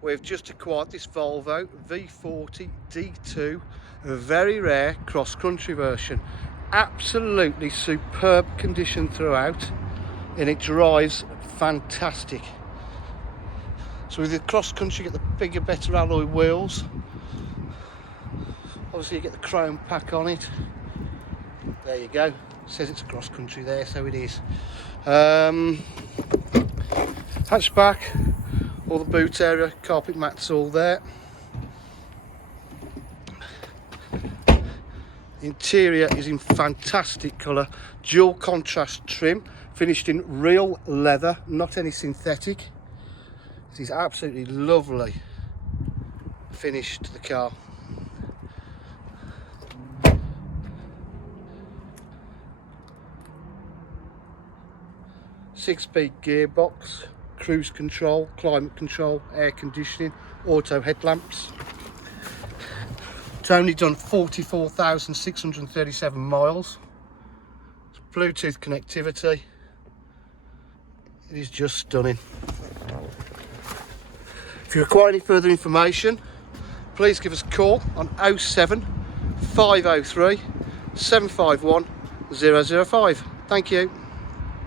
We've just acquired this Volvo V40 D2, a very rare cross-country version. Absolutely superb condition throughout, and it drives fantastic. So with the cross-country, you get the bigger, better alloy wheels. Obviously you get the chrome pack on it. There you go. It says it's a cross-country there, so it is. Hatchback, all the boot area, carpet mats all there. The interior is in fantastic colour, dual contrast trim, finished in real leather, not any synthetic. It is absolutely lovely finish to the car. Six-speed gearbox, cruise control, climate control, air conditioning, auto headlamps. It's only done 44,637 miles. It's Bluetooth connectivity. It is just stunning. If you require any further information, please give us a call on 07 503 751 005. Thank you.